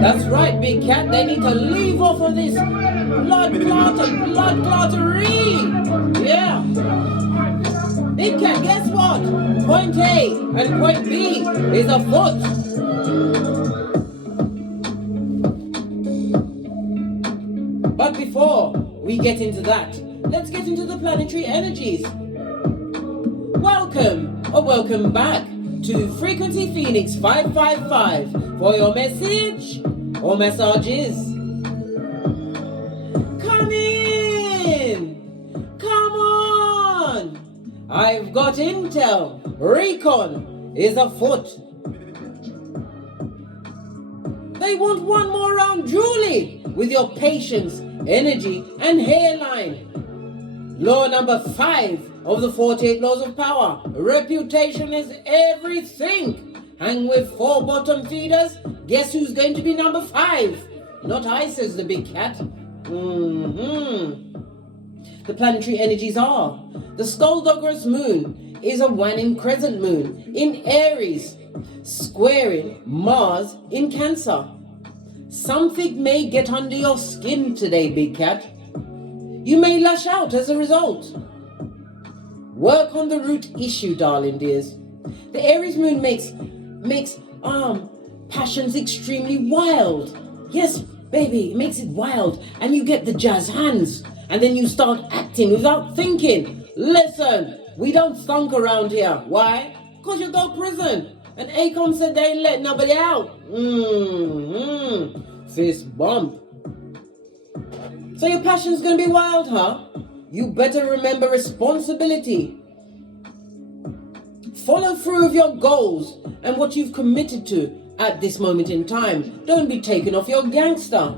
That's right, big cat. They need to leave off of this blood clottery. Yeah. Big cat, guess what? Point A and point B is a foot. But before we get into that, let's get into the planetary energies. Welcome back to Frequency Phoenix 555 for your message or messages. Come in! Come on! I've got intel. Recon is afoot. They want one more round, Julie, with your patience, energy, and hairline. Law number 5 of the 48 laws of power. Reputation is everything. Hang with 4 bottom feeders. Guess who's going to be number 5? Not I, says the big cat. The planetary energies are: the skullduggerous moon is a waning crescent moon in Aries, squaring Mars in Cancer. Something may get under your skin today, big cat. You may lash out as a result. Work on the root issue, darling dears. The Aries moon makes passions extremely wild. Yes, baby, it makes it wild, and you get the jazz hands, and then you start acting without thinking. Listen, we don't thunk around here. Why? Because you go to prison. And ACOM said they ain't let nobody out. Fist bump. So your passion's gonna be wild, huh? You better remember responsibility. Follow through with your goals and what you've committed to at this moment in time. Don't be taken off your gangster.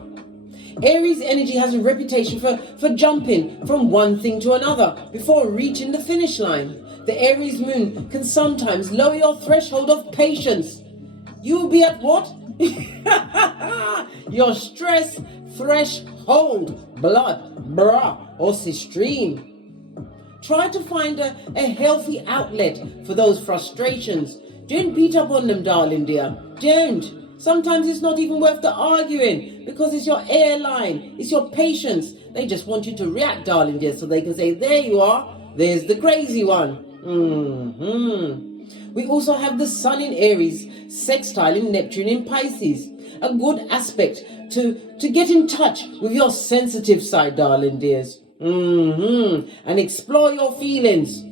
Aries energy has a reputation for jumping from one thing to another before reaching the finish line. The Aries moon can sometimes lower your threshold of patience. You'll be at what? Your stress threshold. Blood, bra, or stream. Try to find a healthy outlet for those frustrations. Don't beat up on them, darling dear. Don't. Sometimes it's not even worth the arguing because it's your airline, it's your patience. They just want you to react, darling dear, so they can say, there you are, there's the crazy one. We also have the Sun in Aries, sextile in Neptune in Pisces. A good aspect to get in touch with your sensitive side, darling dears. And explore your feelings.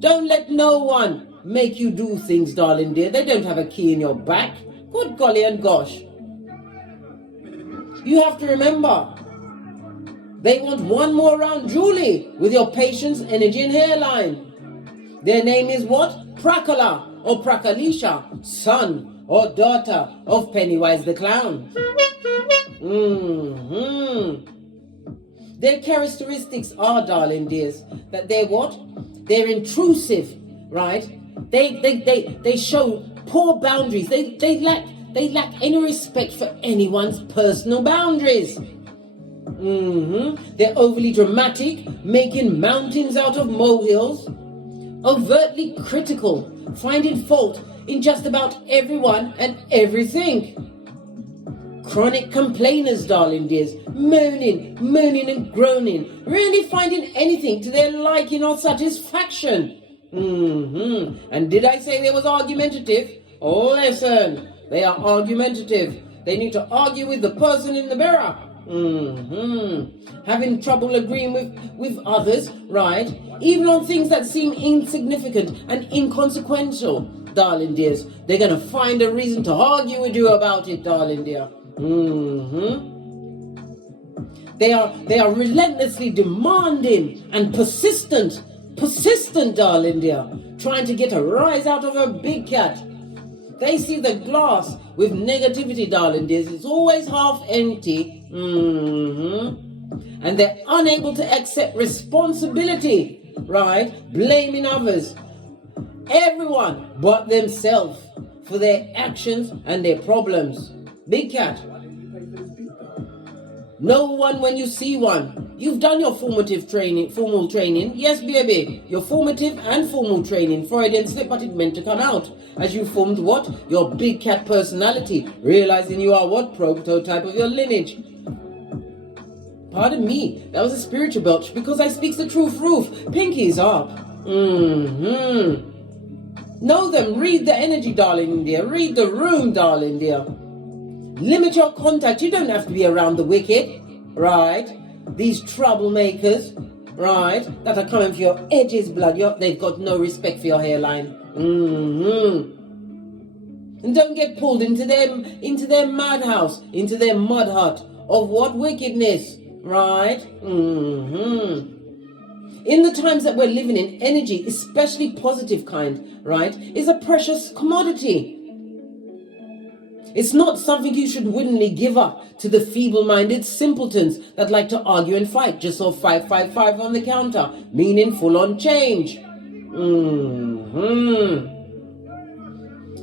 Don't let no one make you do things, darling dear. They don't have a key in your back. Good golly and gosh. You have to remember, they want one more round, Julie, with your patience, energy, and hairline. Their name is what? Prakala or Prakalisha, son or daughter of Pennywise the Clown. Their characteristics are, darling dears, that they're what? They're intrusive, right? They show poor boundaries. They lack any respect for anyone's personal boundaries. They're overly dramatic, making mountains out of molehills. Overtly critical, finding fault in just about everyone and everything. Chronic complainers, darling dears, moaning and groaning, really finding anything to their liking or satisfaction. And did I say they was argumentative? Oh, listen, they are argumentative. They need to argue with the person in the mirror. Having trouble agreeing with others, right? Even on things that seem insignificant and inconsequential, darling dears. They're going to find a reason to argue with you about it, darling dear. They are relentlessly demanding and persistent, darling dear, trying to get a rise out of a big cat. They see the glass with negativity, darling dears. It's always half empty. And they're unable to accept responsibility, right? Blaming others, everyone but themselves, for their actions and their problems. Big cat. No one when you see one. You've done your formal training. Yes, baby. Your formative and formal training. Freudian slip, but it meant to come out. As you formed what? Your big cat personality. Realizing you are what? Prototype of your lineage. Pardon me. That was a spiritual belch because I speaks the truth, Roof. Pinkies up. Know them. Read the energy, darling dear. Read the room, darling dear. Limit your contact. You don't have to be around the wicked, right? These troublemakers, right, that are coming for your edges, blood. They've got no respect for your hairline. And don't get pulled into their madhouse, into their mud hut of what? Wickedness, right? In the times that we're living in, energy, especially positive kind, right, is a precious commodity. It's not something you should willingly give up to the feeble-minded simpletons that like to argue and fight. Just saw 555 on the counter, meaning full-on change.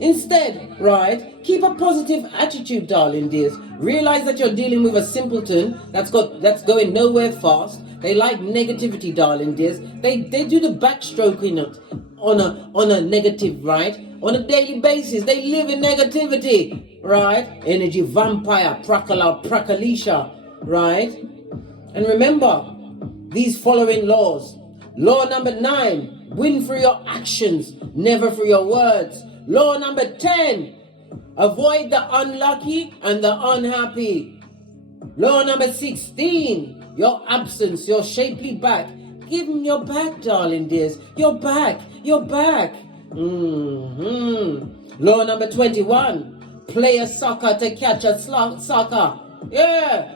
Instead, right, keep a positive attitude, darling dears. Realize that you're dealing with a simpleton that's going nowhere fast. They like negativity, darling dears. They do the backstroking on a negative, right? On a daily basis, they live in negativity, right? Energy vampire, prakalisha, right? And remember these following laws. Law number 9, win through your actions, never through your words. Law number 10, avoid the unlucky and the unhappy. Law number 16, your absence, your shapely back. Give them your back, darling dears. Your back, your back. Law number 21, play a sucker to catch a sucker. Yeah.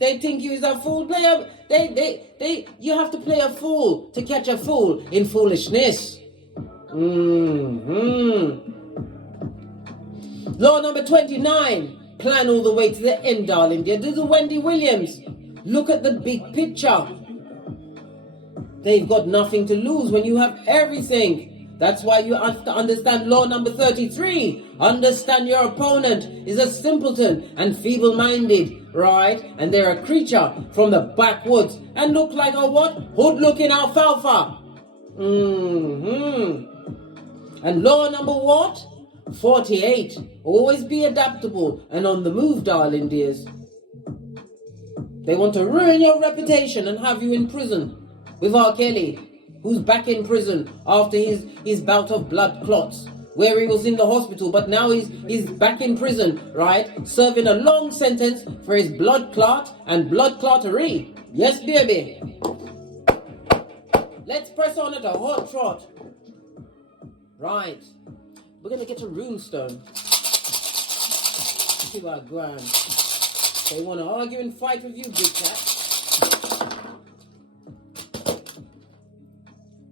They think you is a fool player. You have to play a fool to catch a fool in foolishness. Law number 29, plan all the way to the end, darling dear. Do the Wendy Williams. Look at the big picture. They've got nothing to lose when you have everything. That's why you have to understand law number 33. Understand your opponent is a simpleton and feeble-minded, right? And they're a creature from the backwoods and look like a what? Hood-looking alfalfa. And law number what? 48. Always be adaptable and on the move, darling dears. They want to ruin your reputation and have you in prison with R. Kelly, who's back in prison after his bout of blood clots, where he was in the hospital, but now he's back in prison, right? Serving a long sentence for his blood clot and blood clottery. Yes, baby. Let's press on at a hot trot. Right. We're going to get a runestone. See our grand. They want to argue and fight with you, big cat.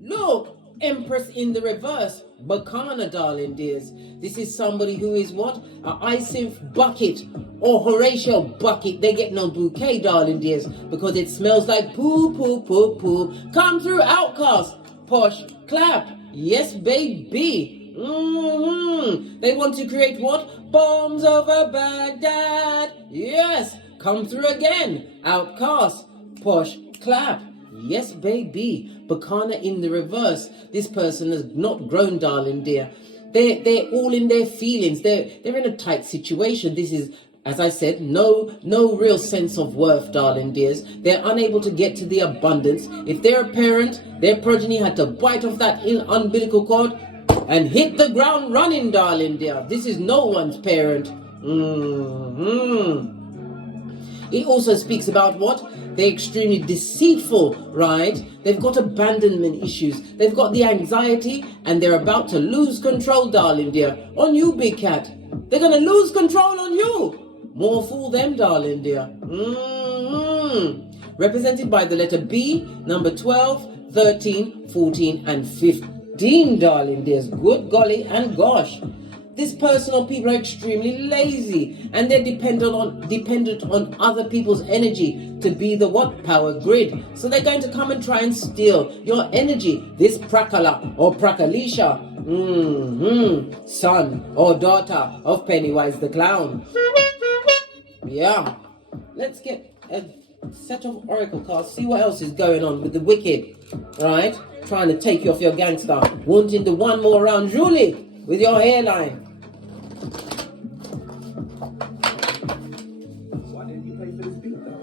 Look, Empress in the reverse. Bacana, darling dears. This is somebody who is what? A Icinth bucket or Horatio bucket. They get no bouquet, darling dears, because it smells like poo, poo, poo, poo. Come through, outcast. Posh, clap. Yes, baby. They want to create what? Bombs over Baghdad. Yes, come through again. Outcast. Posh, clap. Yes, baby. Bacana in the reverse. This person has not grown, darling dear. They're all in their feelings. They're in a tight situation. This is, as I said, no real sense of worth, darling dears. They're unable to get to the abundance. If they're a parent, their progeny had to bite off that umbilical cord and hit the ground running, darling dear. This is no one's parent. It also speaks about what? They're extremely deceitful, right? They've got abandonment issues. They've got the anxiety and they're about to lose control, darling dear. On you, big cat. They're going to lose control on you. More fool them, darling dear. Represented by the letter B, number 12, 13, 14, and 15, darling dears. Good golly and gosh. This person or people are extremely lazy and they're dependent on other people's energy to be the what? Power grid. So they're going to come and try and steal your energy. This prakala or prakalisha, son or daughter of Pennywise the Clown. Yeah. Let's get a set of oracle cards. See what else is going on with the wicked, right? Trying to take you off your gangster, wanting to one more round, Julie, with your hairline. Why didn't you pay for this beat though?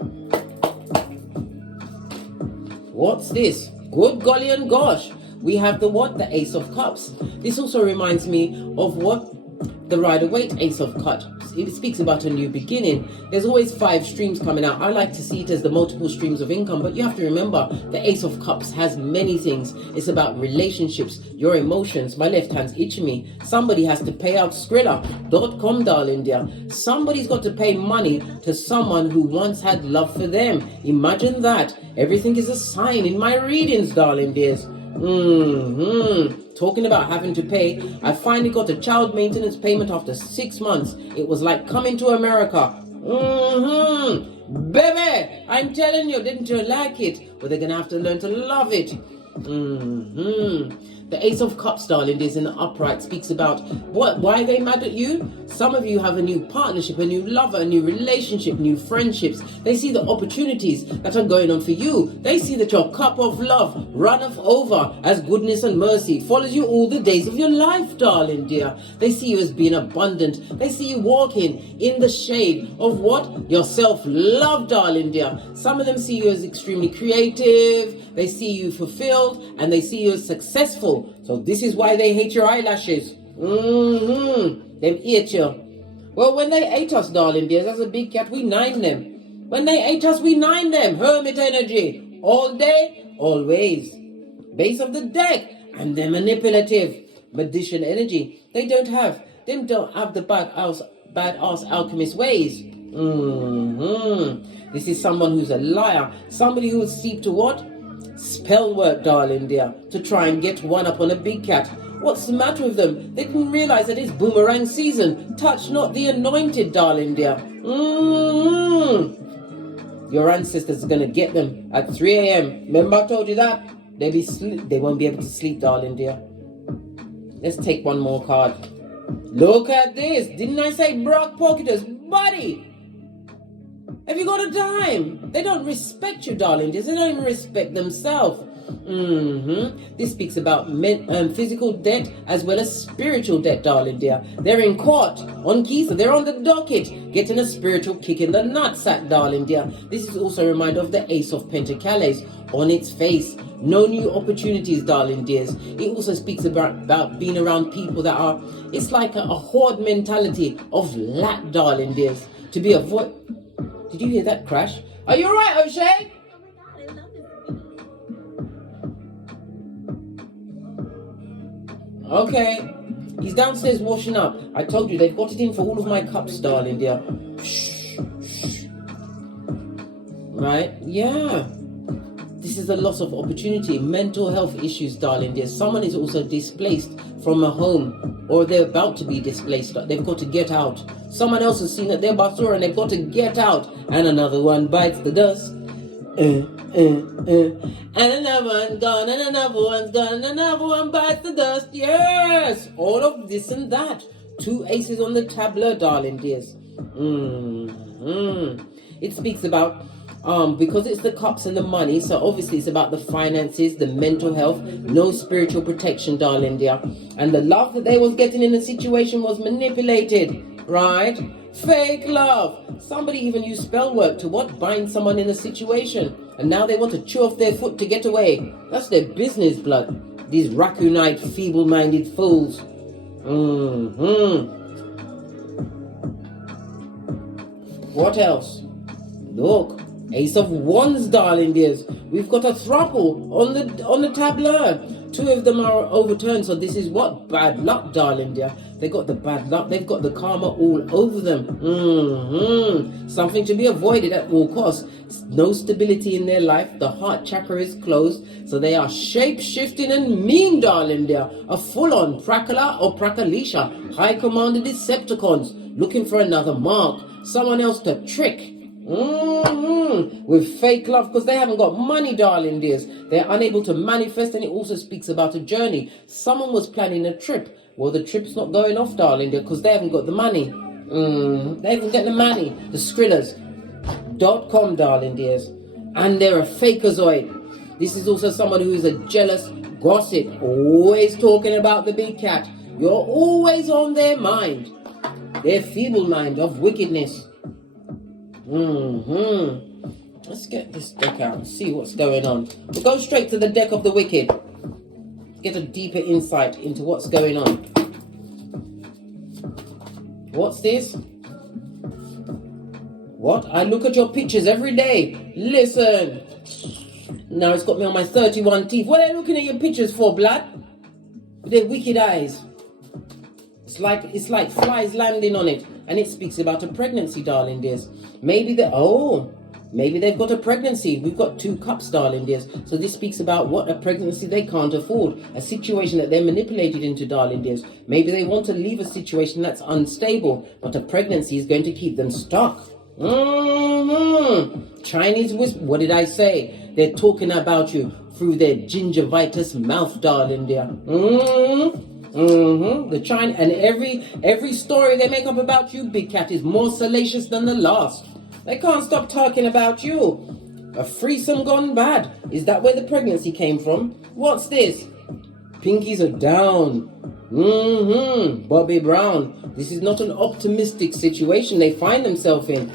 What's this? Good golly and gosh. We have the what? The Ace of Cups. This also reminds me of what? The Rider-Waite Ace of Cups. It speaks about a new beginning. There's always 5 streams coming out. I like to see it as the multiple streams of income, but you have to remember the Ace of Cups has many things. It's about relationships, your emotions. My left hand's itching me. Somebody has to pay out Skrilla.com, darling dear. Somebody's got to pay money to someone who once had love for them. Imagine that. Everything is a sign in my readings, darling dears. Talking about having to pay, I finally got a child maintenance payment after 6 months. It was like coming to America. Baby, I'm telling you, didn't you like it? But they're gonna have to learn to love it. The Ace of Cups, darling, is in the upright, speaks about what, why are they mad at you? Some of you have a new partnership, a new lover, a new relationship, new friendships. They see the opportunities that are going on for you. They see that your cup of love runneth over as goodness and mercy. It follows you all the days of your life, darling dear. They see you as being abundant. They see you walking in the shade of what? Your self-love, darling dear. Some of them see you as extremely creative. They see you fulfilled, and they see you as successful. So this is why they hate your eyelashes. Them ate you. Well, when they ate us, darling dears, as a big cat, we nine them. When they ate us, we nine them. Hermit energy. All day, always. Base of the deck. And the manipulative magician energy. They don't have the bad ass alchemist ways. This is someone who's a liar. Somebody who will seek to what? Spell work, darling dear, to try and get one up on a big cat. What's the matter with them? They didn't realize that it's boomerang season. Touch not the anointed, darling dear. Your ancestors are going to get them at 3 a.m. Remember I told you that? They won't be able to sleep, darling dear. Let's take one more card. Look at this. Didn't I say Brock Pocketers? Buddy! Have you got a dime? They don't respect you, darling. They don't even respect themselves. This speaks about physical debt as well as spiritual debt, darling dear. They're in court on Keith. They're on the docket, getting a spiritual kick in the nutsack, darling dear. This is also a reminder of the Ace of Pentacles on its face. No new opportunities, darling dears. It also speaks about being around people that are, it's like a horde mentality of lack, darling dears. To be avoid. Did you hear that crash? Are you alright, O'Shea? Okay. He's downstairs washing up. I told you they've got it in for all of my cups, darling dear. Shh. Right? Yeah. This is a loss of opportunity. Mental health issues, darling dear. Someone is also displaced from a home, or they're about to be displaced. They've got to get out. Someone else has seen that they're basura and they've got to get out. And another one bites the dust. And another one's gone, and another one's gone, and another one bites the dust. Yes! All of this and that. 2 aces on the tableau, darling dears. It speaks about because it's the cups and the money, so obviously it's about the finances, the mental health, no spiritual protection, darling dear. And the love that they was getting in the situation was manipulated, right? Fake love. Somebody even used spell work to what? Bind someone in a situation. And now they want to chew off their foot to get away. That's their business, blood. These raccoonite, feeble-minded fools. What else? Look. Ace of Wands, darling dears. We've got a throuple on the tableau. 2 of them are overturned, so this is what? Bad luck, darling dear. They got the bad luck. They've got the karma all over them. Something to be avoided at all costs. No stability in their life. The heart chakra is closed, so they are shape-shifting and mean, darling dear. A full-on Prakala or Prakalisha. High Commander Decepticons. Looking for another mark. Someone else to trick. With fake love, because they haven't got money, darling dears. They're unable to manifest, and it also speaks about a journey. Someone was planning a trip. Well, the trip's not going off, darling dear, because they haven't got the money. They haven't got the money. The Skrillers. .com, darling dears. And they're a fakeazoid. This is also someone who is a jealous gossip, always talking about the big cat. You're always on their mind. Their feeble mind of wickedness. Let's get this deck out and see what's going on. We'll go straight to the deck of the wicked. Get a deeper insight into what's going on. What's this? What? I look at your pictures every day. Listen. Now it's got me on my 31 teeth. What are they looking at your pictures for, blood? With their wicked eyes. It's like flies landing on it. And it speaks about a pregnancy, darling dears. Maybe they've got a pregnancy. We've got 2 cups, darling dears. So this speaks about what a pregnancy they can't afford. A situation that they're manipulated into, darling dears. Maybe they want to leave a situation that's unstable. But a pregnancy is going to keep them stuck. Chinese whisper. What did I say? They're talking about you through their gingivitis mouth, darling dear. The China, and every story they make up about you, big cat, is more salacious than the last. They can't stop talking about you. A threesome gone bad. Is that where the pregnancy came from? What's this? Pinkies are down. Bobby Brown. This is not an optimistic situation they find themselves in.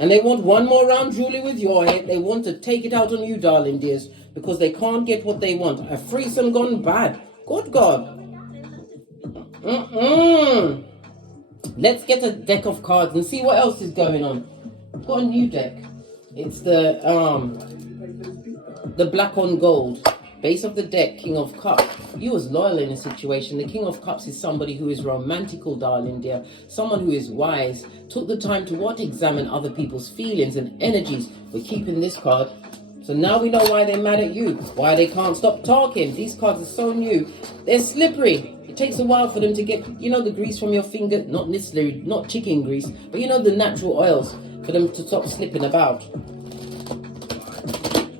And they want one more round, Julie, with your head. They want to take it out on you, darling dears, because they can't get what they want. A threesome gone bad. Good God. Let's get a deck of cards and see what else is going on. I've got a new deck. It's the black on gold. Base of the deck, King of Cups. You was loyal in a situation. The King of Cups is somebody who is romantical, darling dear. Someone who is wise. Took the time to examine other people's feelings and energies. We're keeping this card. So now we know why they're mad at you. Why they can't stop talking. These cards are so new. They're slippery. It takes a while for them to get, the grease from your finger. Not necessarily, not chicken grease. But the natural oils. For them to stop slipping about.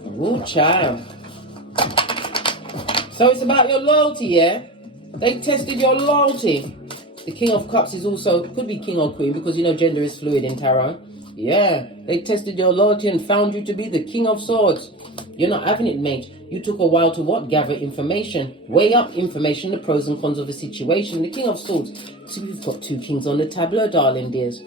Ooh, child. So it's about your loyalty, yeah? They tested your loyalty. The King of Cups is also, could be king or queen, because gender is fluid in tarot. Yeah, they tested your loyalty and found you to be the King of Swords. You're not having it, mate. You took a while to gather information. Weigh up information, the pros and cons of a situation. The King of Swords. So we've got 2 kings on the tableau, darling dears.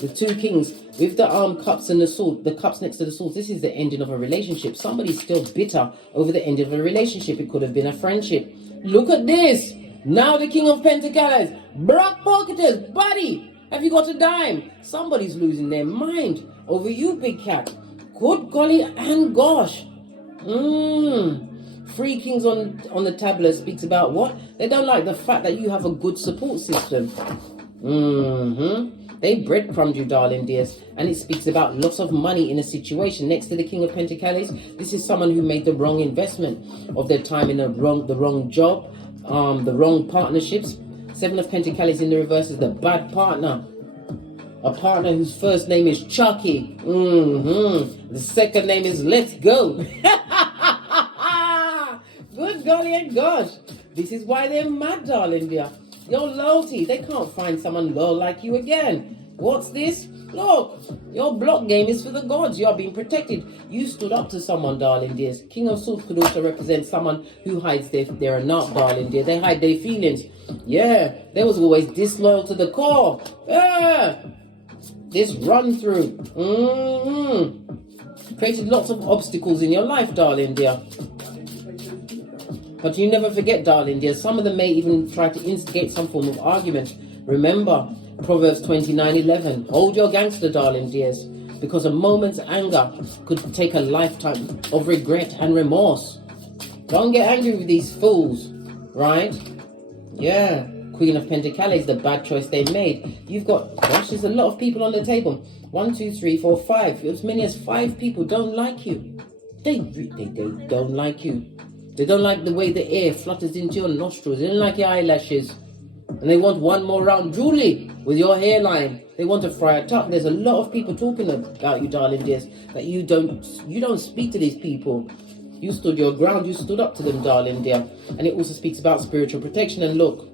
The 2 kings with the cups and the sword, the cups next to the swords. This is the ending of a relationship. Somebody's still bitter over the end of a relationship. It could have been a friendship. Look at this. Now the King of Pentacles. Brock Pocketers, buddy. Have you got a dime? Somebody's losing their mind over you, big cat. Good golly and gosh. 3 kings on the tableau speaks about what? They don't like the fact that you have a good support system. They breadcrumbed you, darling dears, and it speaks about loss of money in a situation. Next to the King of Pentacles, this is someone who made the wrong investment of their time in the wrong job, the wrong partnerships. 7 of Pentacles in the reverse is the bad partner. A partner whose first name is Chucky. The second name is Let's Go. Good golly and gosh. This is why they're mad, darling dear. Your loyalty. They can't find someone loyal like you again. What's this? Look, your block game is for the gods. You are being protected. You stood up to someone, darling dears. King of Swords could also represent someone who hides they're not, darling dear. They hide their feelings. Yeah, they was always disloyal to the core. Yeah, this run through. Created lots of obstacles in your life, darling dear. But you never forget, darling dear, some of them may even try to instigate some form of argument. Remember, Proverbs 29:11. Hold your gangster, darling dears, because a moment's anger could take a lifetime of regret and remorse. Don't get angry with these fools, right? Yeah, Queen of Pentacles, the bad choice they made. You've got, gosh, there's a lot of people on the table. 1, 2, 3, 4, 5. As many as 5 people don't like you. They don't like you. They don't like the way the air flutters into your nostrils. They don't like your eyelashes. And they want one more round, Julie, with your hairline. They want to fry a tuck. There's a lot of people talking about you, darling dears, that you don't speak to these people. You stood your ground. You stood up to them, darling dear. And it also speaks about spiritual protection. And look,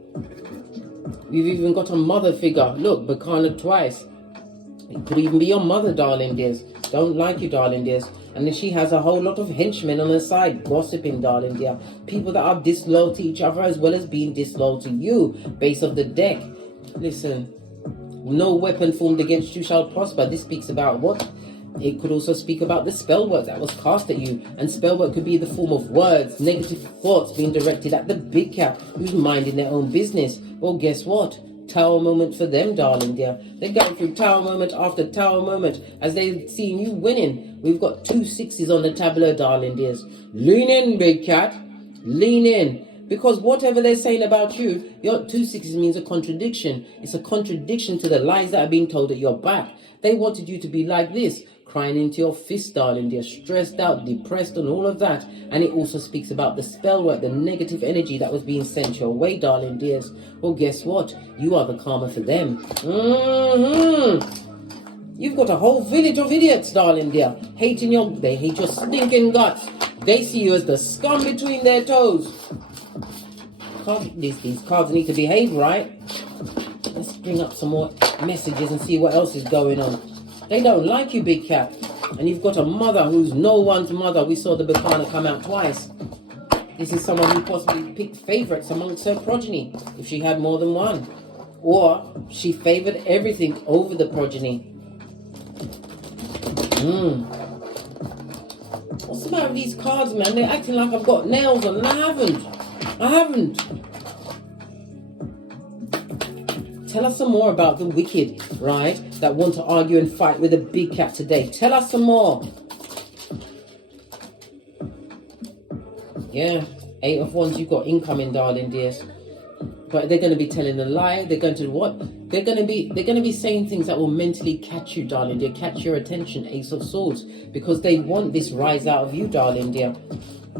we've even got a mother figure. Look, Bacana twice. It could even be your mother, darling dears. Don't like you, darling dears. And then she has a whole lot of henchmen on her side, gossiping, darling dear. People that are disloyal to each other as well as being disloyal to you. Base of the deck. Listen, no weapon formed against you shall prosper. This speaks about what? It could also speak about the spell work that was cast at you. And spell work could be in the form of words, negative thoughts being directed at the big cat who's minding their own business. Well, guess what? Tower moment for them, darling dear. They're going through tower moment after tower moment as they're seeing you winning. We've got 2 6s on the tableau, darling dears. Lean in, big cat. Lean in. Because whatever they're saying about you, your 2 6s means a contradiction. It's a contradiction to the lies that are being told at your back. They wanted you to be like this, crying into your fist, darling dear, stressed out, depressed, and all of that. And it also speaks about the spell work, the negative energy that was being sent your way, darling dears. Well, guess what? You are the karma for them. You've got a whole village of idiots, darling dear, they hate your stinking guts. They see you as the scum between their toes. These cards need to behave, right? Let's bring up some more messages and see what else is going on. They don't like you, big cat. And you've got a mother who's no one's mother. We saw the Bacana come out twice. This is someone who possibly picked favorites amongst her progeny, if she had more than one. Or she favored everything over the progeny. What's the matter with these cards, man? They're acting like I've got nails on, and I haven't. Tell us some more about the wicked, right? That want to argue and fight with a big cat today. Tell us some more. Yeah, 8 of Wands, you've got incoming, darling dears. But they're going to be telling a lie. They're going to what? They're going to be saying things that will mentally catch you, darling dear. Catch your attention, Ace of Swords. Because they want this rise out of you, darling dear.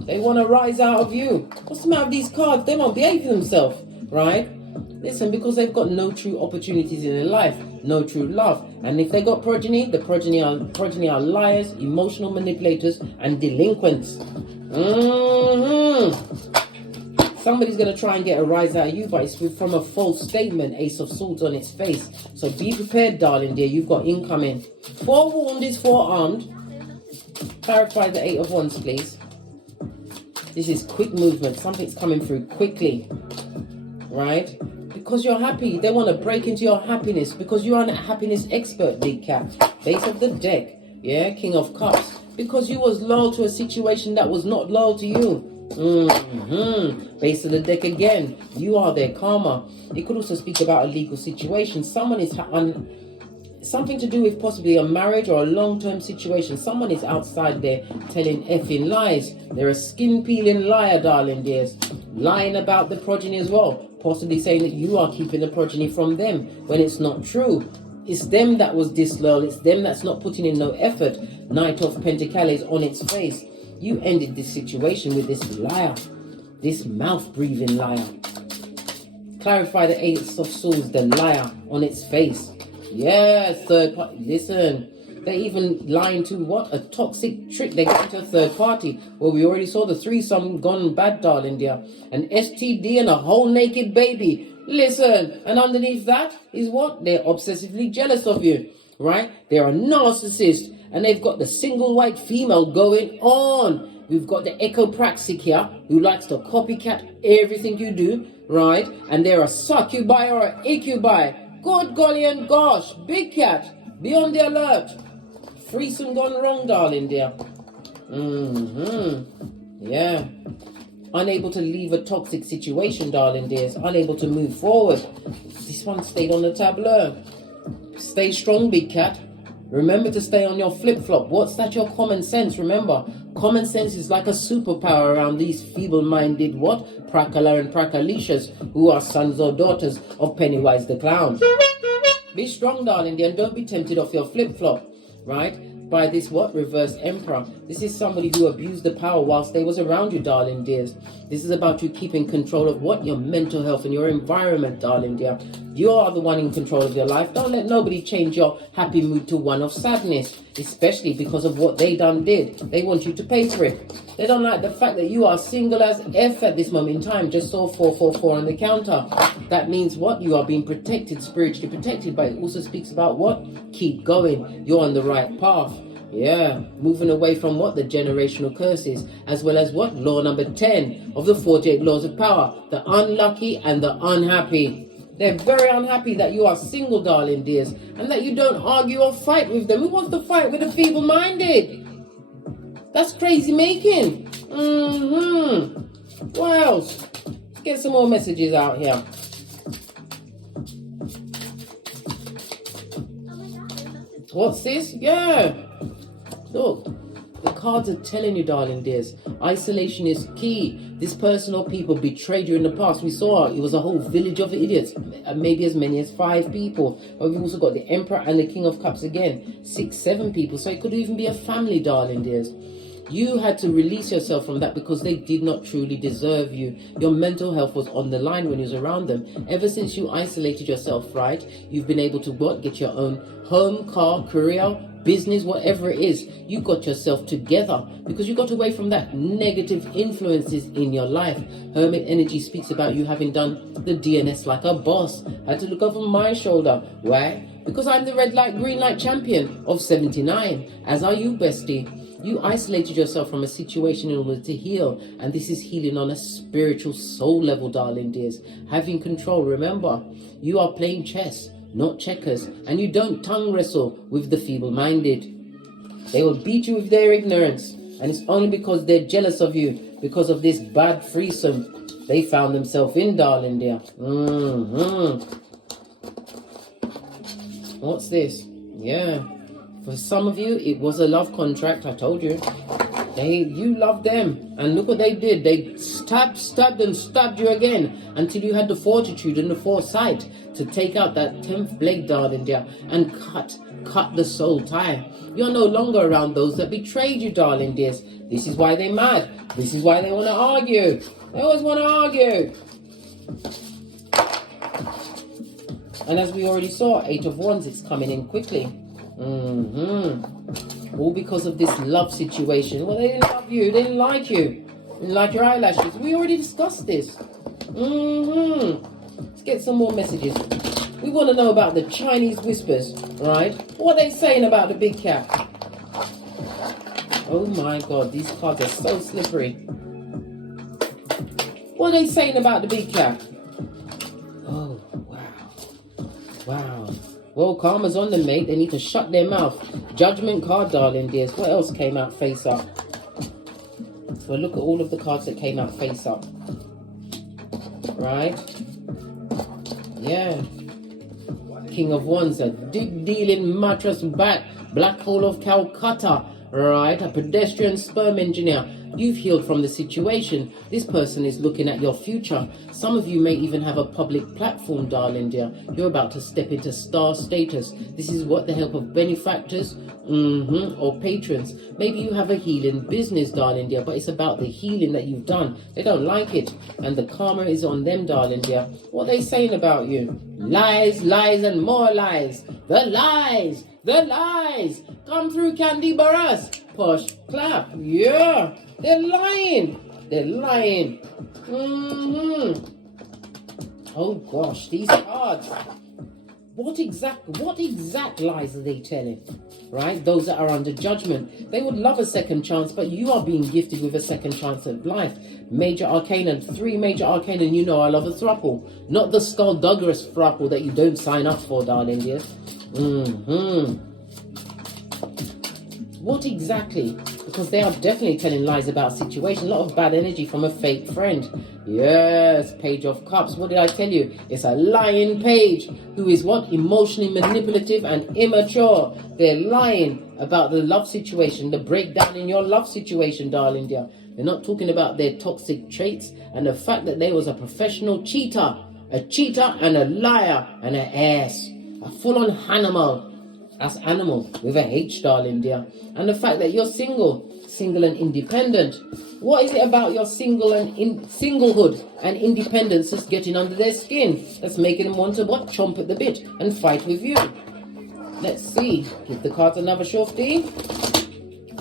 They want to rise out of you. What's the matter with these cards? They won't behave themselves, right? Listen, because they've got no true opportunities in their life, no true love. And if they got progeny, the progeny are liars, emotional manipulators, and delinquents. Somebody's going to try and get a rise out of you, but it's from a false statement, Ace of Swords on its face. So be prepared, darling dear. You've got incoming. Forewarned is forearmed. Clarify the 8 of Wands, please. This is quick movement. Something's coming through quickly, right? Because you're happy. They want to break into your happiness because you're a happiness expert, big cat. Base of the deck. Yeah, King of Cups. Because you was loyal to a situation that was not loyal to you. Base of the deck again. You are their karma. It could also speak about a legal situation. Someone is something to do with possibly a marriage or a long-term situation. Someone is outside there telling effing lies. They're a skin-peeling liar, darling dears. Lying about the progeny as well. Possibly saying that you are keeping the progeny from them when it's not true. It's them that was disloyal. It's them that's not putting in no effort. Knight of Pentacles on its face. You ended this situation with this liar. This mouth-breathing liar. Clarify the 8 of Swords, the liar on its face. Yes, third party. Listen, they even lying to what? A toxic trick. They got into a third party. Well, we already saw the threesome gone bad, darling dear. An STD and a whole naked baby. Listen, and underneath that is what? They're obsessively jealous of you, right? They're a narcissist, and they've got the single white female going on. We've got the ecopraxic here, who likes to copycat everything you do, right? And they're a succubi or an incubi. Good golly and gosh, big cat, be on the alert. Threesome gone wrong, darling dear. Yeah. Unable to leave a toxic situation, darling dears. Unable to move forward. This one stayed on the tableau. Stay strong, big cat. Remember to stay on your flip-flop. What's that? Your common sense. Remember, common sense is like a superpower around these feeble-minded what? Prakala and Prakalishas, who are sons or daughters of Pennywise the Clown. Be strong, darling dear, and don't be tempted off your flip-flop, right? By this what? Reverse Emperor. This is somebody who abused the power whilst they was around you, darling dears. This is about you keeping control of what? Your mental health and your environment, darling dear. You are the one in control of your life. Don't let nobody change your happy mood to one of sadness, especially because of what they done did. They want you to pay for it. They don't like the fact that you are single as F at this moment in time. Just saw 444 on the counter. That means what? You are being protected, spiritually protected, but it also speaks about what? keep going. You're on the right path. Yeah, moving away from what the generational curses, as well as what law number 10 of the 48 laws of power, the unlucky and the unhappy. They're very unhappy that you are single, darling dears, and that you don't argue or fight with them. Who wants to fight with the feeble-minded? That's crazy making. What else? Let's get some more messages out here. What's this? Yeah. Look, the cards are telling you, darling dears, isolation is key. This person or people betrayed you in the past. We saw it was a whole village of idiots, maybe as many as 5 people. But we've also got the Emperor and the King of Cups again, 6, 7 people. So it could even be a family, darling dears. You had to release yourself from that because they did not truly deserve you. Your mental health was on the line when you was around them. Ever since you isolated yourself, right, you've been able to what? Get your own home, car, career, business, whatever it is. You got yourself together because you got away from that negative influences in your life. Hermit energy speaks about you having done the DNS like a boss. Had to look over my shoulder. Why? Because I'm the red light, green light champion of 79. As are you, bestie. You isolated yourself from a situation in order to heal. And this is healing on a spiritual soul level, darling dears. Having control. Remember, you are playing chess, not checkers. And you don't tongue wrestle with the feeble-minded. They will beat you with their ignorance. And it's only because they're jealous of you. Because of this bad threesome they found themselves in, darling dear. What's this? Yeah. For some of you, it was a love contract, I told you. You loved them. And look what they did. They stabbed you again until you had the fortitude and the foresight to take out that 10th blade, darling dear, and cut the soul tie. You're no longer around those that betrayed you, darling dears. This is why they're mad. This is why they want to argue. They always want to argue. And as we already saw, 8 of Wands, it's coming in quickly. All because of this love situation. Well, they didn't love you. They didn't like you. They didn't like your eyelashes. We already discussed this. Let's get some more messages. We want to know about the Chinese whispers, right? What are they saying about the big cat? Oh my God, these cards are so slippery. What are they saying about the big cat? Oh, wow. Well, karma's on them, mate. They need to shut their mouth. Judgment card, darling dears. What else came out face up? Well, look at all of the cards that came out face up. Right? Yeah. King of Wands, a dig dealing mattress back. Black hole of Calcutta. Right? A pedestrian sperm engineer. You've healed from the situation. This person is looking at your future. Some of you may even have a public platform, darling dear. You're about to step into star status. This is what the help of benefactors or patrons. Maybe you have a healing business, darling dear, but it's about the healing that you've done. They don't like it. And the karma is on them, darling dear. What are they saying about you? Lies, lies, and more lies. The lies. The lies. Come through, Candy Barras. Push, clap. Yeah. They're lying. They're lying. Oh gosh, these cards. What exact lies are they telling? Right? Those that are under judgment. They would love a second chance, but you are being gifted with a second chance of life. Major arcana, 3 major arcana, and you know I love a throuple. Not the skullduggerous throuple that you don't sign up for, darling dear. What exactly? Because they are definitely telling lies about a situation. A lot of bad energy from a fake friend. Yes, Page of Cups. What did I tell you? It's a lying page who is what? Emotionally manipulative and immature. They're lying about the love situation, the breakdown in your love situation, darling dear. They're not talking about their toxic traits and the fact that they was a professional cheater. A cheater and a liar and an ass. A full-on animal. That's animal with a H, darling dear. And the fact that you're single and independent. What is it about your singlehood and independence that's getting under their skin? That's making them want to what? Chomp at the bit and fight with you. Let's see. Give the cards another shofty.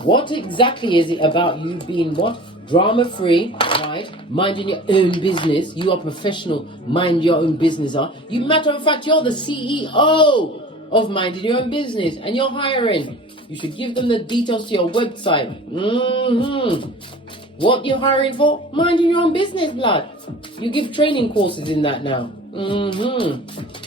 What exactly is it about you being what? Drama free, right? Minding your own business. You are professional. Mind your own business. You matter of fact, you're the CEO. of minding your own business and you're hiring, you should give them the details to your website. What you're hiring for? Minding your own business, blood. You give training courses in that now.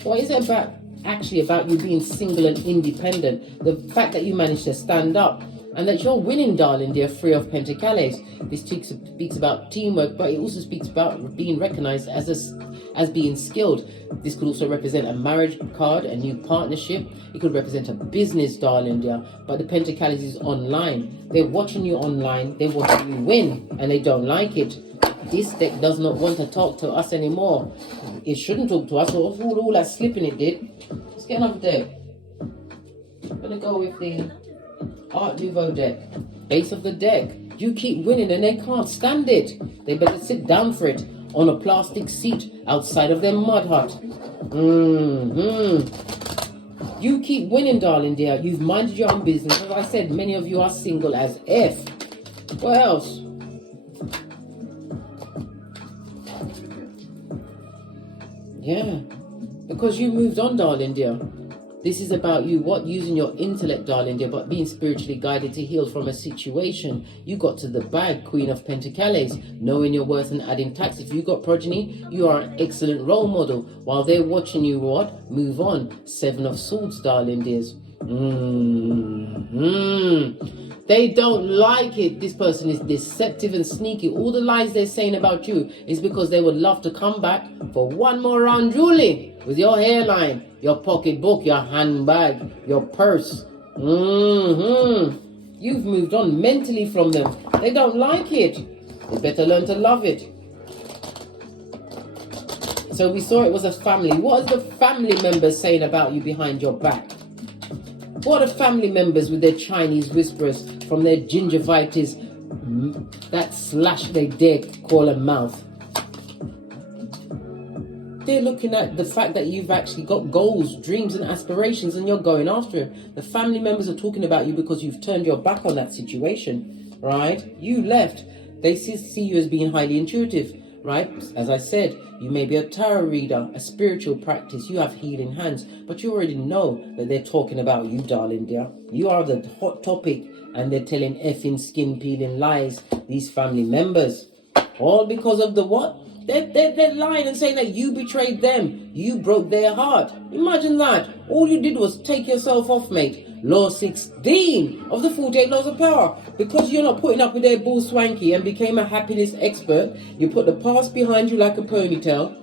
What is it about? Actually about you being single and independent. The fact that you managed to stand up and that you're winning, darling dear, 3 of Pentacles. This speaks about teamwork, but it also speaks about being recognized as being skilled. This could also represent a marriage card, a new partnership. It could represent a business, darling dear. But the Pentacles is online. They're watching you online. They want you to win, and they don't like it. This deck does not want to talk to us anymore. It shouldn't talk to us. All that slipping it did. Let's get another deck. I'm gonna go with the Art Nouveau deck. Base of the deck. You keep winning and they can't stand it. They better sit down for it on a plastic seat outside of their mud hut. You keep winning, darling dear. You've minded your own business. As I said, many of you are single as F. What else? Yeah, because you moved on, darling dear. This is about you, using your intellect, darling dear, but being spiritually guided to heal from a situation. You got to the bag, Queen of Pentacles, knowing your worth and adding tax. If you got progeny, you are an excellent role model. While they're watching you, move on. 7 of Swords, darling dears. They don't like it. This person is deceptive and sneaky. All the lies they're saying about you is because they would love to come back for one more round, Julie, with your hairline, your pocketbook, your handbag, your purse. You've moved on mentally from them. They don't like it. They better learn to love it. So we saw it was a family. What are the family members saying about you behind your back? What are family members with their Chinese whisperers from their gingivitis that slash they dare call a mouth? They're looking at the fact that you've actually got goals, dreams and aspirations and you're going after it. The family members are talking about you because you've turned your back on that situation, right? You left. They see you as being highly intuitive, right? As I said, you may be a tarot reader, a spiritual practice. You have healing hands, but you already know that they're talking about you, darling dear. You are the hot topic and they're telling effing skin peeling lies, these family members. All because of the what? They're lying and saying that you betrayed them. You broke their heart. Imagine that. All you did was take yourself off, mate. Law 16 of the 48 Laws of Power. Because you're not putting up with their bull swanky and became a happiness expert, you put the past behind you like a ponytail.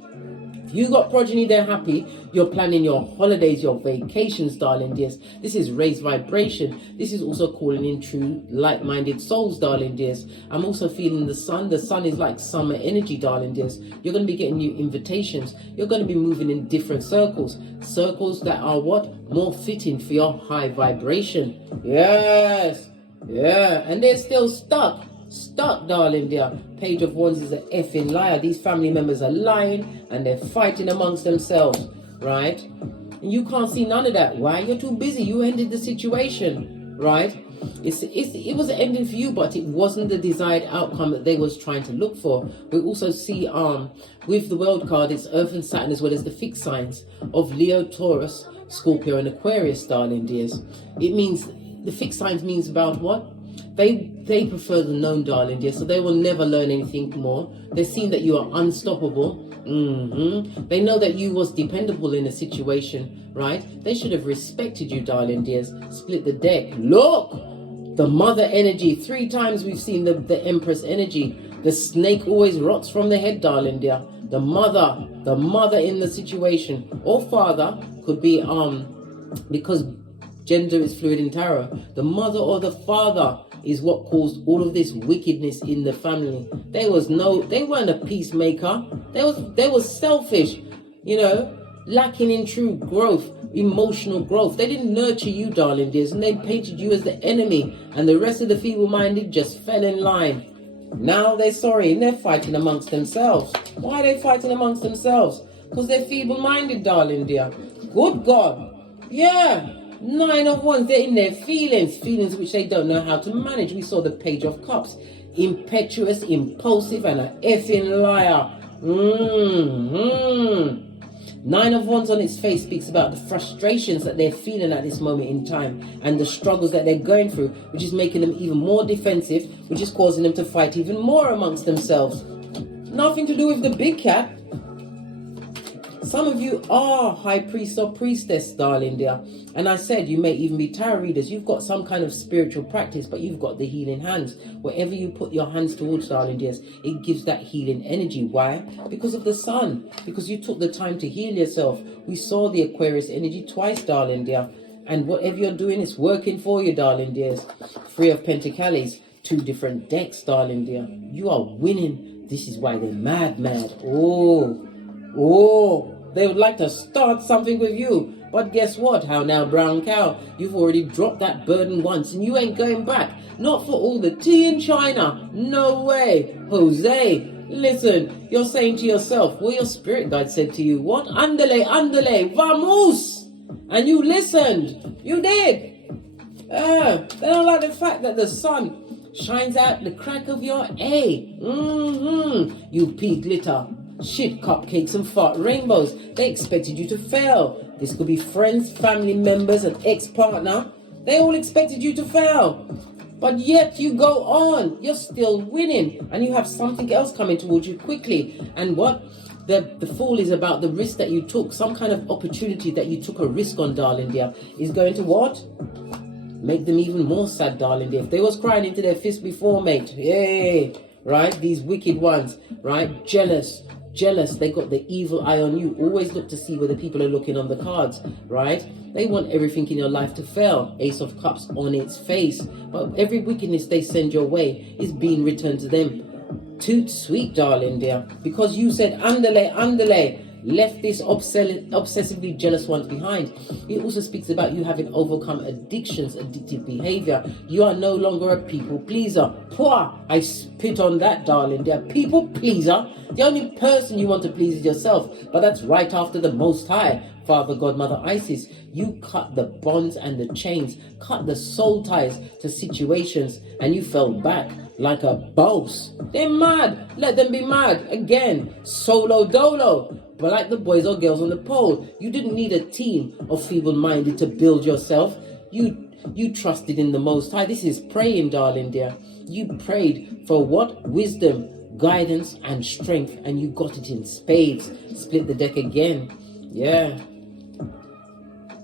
If you got progeny, they're happy. You're planning your holidays, your vacations, darling dears. This is raised vibration. This is also calling in true like-minded souls, darling dears. I'm also feeling the sun. The sun is like summer energy, darling dears. You're going to be getting new invitations. You're going to be moving in different circles. Circles that are what? More fitting for your high vibration. Yes. Yeah. And they're still stuck. Stuck, darling dear. Page of Wands is an effing liar. These family members are lying and they're fighting amongst themselves, right? And you can't see none of that. Why? You're too busy. You ended the situation, right? It was an ending for you, but it wasn't the desired outcome that they was trying to look for. We also see with the World card, it's Earth and Saturn as well as the fixed signs of Leo, Taurus, Scorpio and Aquarius, darling dears. It means, the fixed signs means about what? They prefer the known, darling dear, so they will never learn anything more. They've seen that you are unstoppable. They know that you was dependable in a situation, right? They should have respected you, darling dears. Split the deck. Look! The mother energy. 3 times we've seen the Empress energy. The snake always rots from the head, darling dear. The mother in the situation. Or father could be, because gender is fluid in tarot. The mother or the father is what caused all of this wickedness in the family. They weren't a peacemaker. They was selfish, you know, lacking in true growth, emotional growth. They didn't nurture you, darling dears, and they painted you as the enemy, and the rest of the feeble-minded just fell in line. Now they're sorry and they're fighting amongst themselves. Why are they fighting amongst themselves? Because they're feeble-minded, darling dear. Good God. Yeah. 9 of Wands, they're in their feelings which they don't know how to manage. We saw the Page of Cups, impetuous, impulsive, and an effing liar. Nine of Wands on its face speaks about the frustrations that they're feeling at this moment in time and the struggles that they're going through, which is making them even more defensive, which is causing them to fight even more amongst themselves. Nothing to do with the big cat. Some of you are high priest or priestess, darling dear. And I said you may even be tarot readers. You've got some kind of spiritual practice, but you've got the healing hands. Wherever you put your hands towards, darling dears, it gives that healing energy. Why? Because of the sun. Because you took the time to heal yourself. We saw the Aquarius energy twice, darling dear. And whatever you're doing is working for you, darling dears. Three of Pentacles, two different decks, darling dear. You are winning. This is why they're mad. Oh, they would like to start something with you. But guess what? How now, brown cow? You've already dropped that burden once and you ain't going back. Not for all the tea in China. No way. Jose, listen, you're saying to yourself, well, your spirit guide said to you, what? Andale, vamos. And you listened. You did. They don't like the fact that the sun shines out the crack of your A. You pea glitter. Shit cupcakes and fart rainbows. They expected you to fail. This could be friends, family members, an ex-partner. They all expected you to fail. But yet you go on. You're still winning. And you have something else coming towards you quickly. And what? The Fool is about the risk that you took. Some kind of opportunity that you took a risk on, darling dear, is going to what? Make them even more sad, darling dear. If they was crying into their fist before, mate. Yay. Right? These wicked ones. Right? Jealous. They got the evil eye on you. Always look to see where the people are looking on the cards, right? They want everything in your life to fail. Ace of Cups on its face. But every wickedness they send your way is being returned to them. Toot sweet, darling dear. Because you said, andale. Left this obsessively jealous ones behind. It also speaks about you having overcome addictions, addictive behavior. You are no longer a people pleaser. Pwah! I spit on that, darling dear. People pleaser. The only person you want to please is yourself. But that's right after the Most High, Father, God, Mother, Isis. You cut the bonds and the chains, cut the soul ties to situations, and you fell back like a boss. They're mad. Let them be mad. Again, solo dolo. But like the boys or girls on the pole, you didn't need a team of feeble-minded to build yourself. You trusted in the Most High. This is praying, darling dear. You prayed for what? Wisdom, guidance, and strength, and you got it in spades. Split the deck again. Yeah.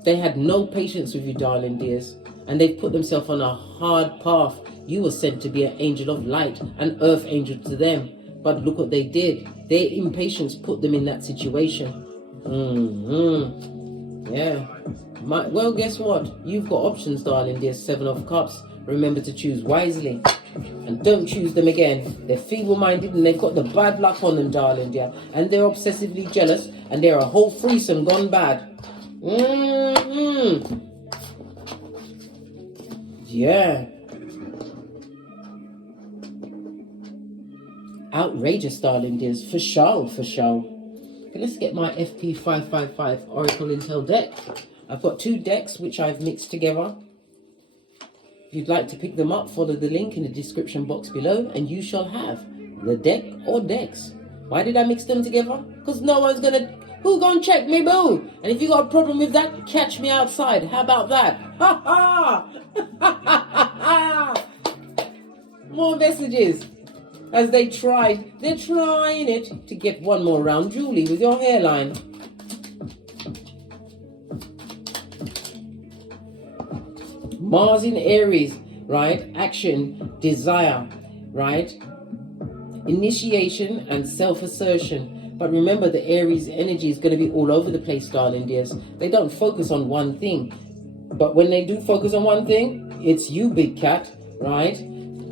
They had no patience with you, darling dears, and they put themselves on a hard path. You were sent to be an angel of light, an earth angel to them. But look what they did. Their impatience put them in that situation. Yeah. Well, guess what? You've got options, darling dear. Seven of Cups. Remember to choose wisely. And don't choose them again. They're feeble-minded and they've got the bad luck on them, darling dear. And they're obsessively jealous. And they're a whole threesome gone bad. Yeah. Outrageous, darling dears. For sure. Okay, let's get my FP555 Oracle Intel deck. I've got two decks which I've mixed together. If you'd like to pick them up, follow the link in the description box below and you shall have the deck or decks. Why did I mix them together? Because no one's who gonna check me, boo? And if you got a problem with that, catch me outside. How about that? Ha ha! More messages. As they're trying it to get one more round, Julie, with your hairline. Mars in Aries, right? Action, desire, right? Initiation and self-assertion. But remember, the Aries energy is going to be all over the place, darling dears. They don't focus on one thing. But when they do focus on one thing, it's you, big cat, right?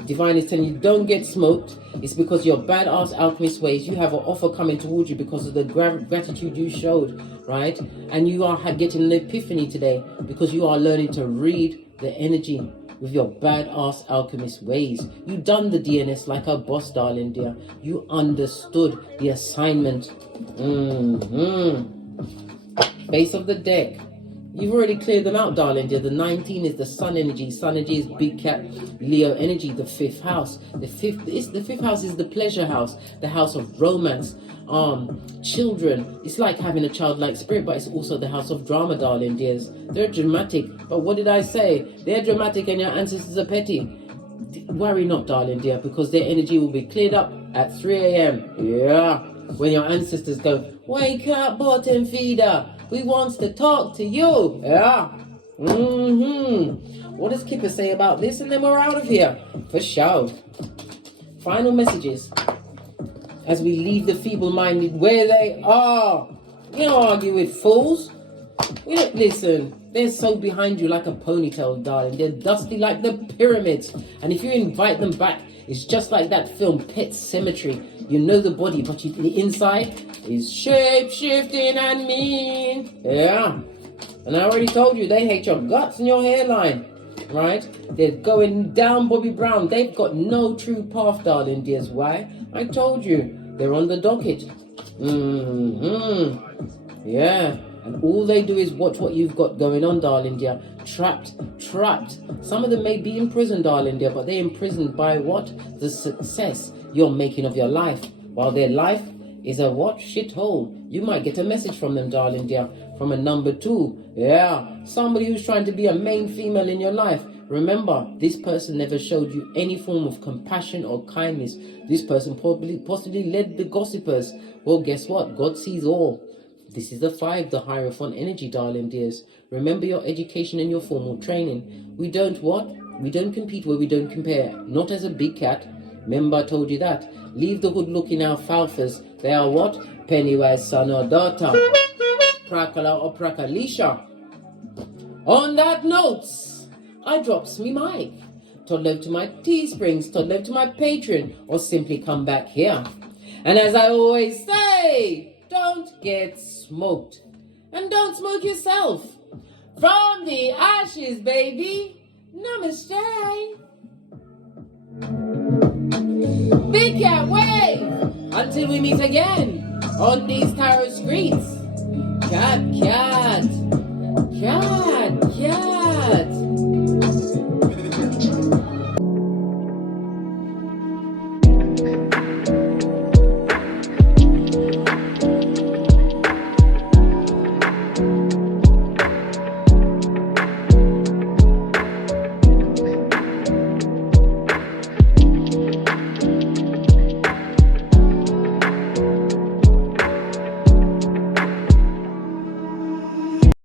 Divine is telling you, don't get smoked. It's because your badass alchemist ways. You have an offer coming towards you because of the gratitude you showed, right? And you are getting an epiphany today because you are learning to read the energy with your badass alchemist ways. You done the DNS like a boss, darling dear. You understood the assignment. Base of the deck. You've already cleared them out, darling dear. The 19 is the sun energy. Sun energy is big cat, Leo energy. The fifth house. The fifth house is the pleasure house, the house of romance, children. It's like having a childlike spirit, but it's also the house of drama, darling dears. They're dramatic, but what did I say? They're dramatic and your ancestors are petty. Worry not, darling dear, because their energy will be cleared up at 3 a.m. Yeah, when your ancestors go, wake up, bottom feeder. We wants to talk to you. Yeah. What does Kipper say about this? And then we're out of here. For sure. Final messages. As we leave the feeble-minded where they are. You don't argue with fools. We don't listen. They're so behind you like a ponytail, darling. They're dusty like the pyramids. And if you invite them back, it's just like that film, Pet Cemetery. You know the body, but the inside is shape-shifting and mean. Yeah. And I already told you, they hate your guts and your hairline. Right? They're going down Bobby Brown. They've got no true path, darling dears. Why? I told you. They're on the docket. Yeah. And all they do is watch what you've got going on, darling dear. Trapped. Some of them may be in prison, darling dear, but they're imprisoned by what? The success you're making of your life. While their life is a what? Shithole. You might get a message from them, darling dear, from a number 2. Yeah. Somebody who's trying to be a main female in your life. Remember, this person never showed you any form of compassion or kindness. This person possibly led the gossipers. Well, guess what? God sees all. This is the 5, the Hierophant energy, darling dears. Remember your education and your formal training. We don't what? We don't compete where we don't compare. Not as a big cat. Remember I told you that. Leave the hood looking alfalfas. They are what? Pennywise son or daughter. Prakala or Prakalisha. On that note, I drops me mic. Toddle to my Teesprings, toddle to my Patreon, or simply come back here. And as I always say, don't get smoked. And don't smoke yourself. From the ashes, baby. Namaste. Big cat wave. Until we meet again on these tarot streets. Cat.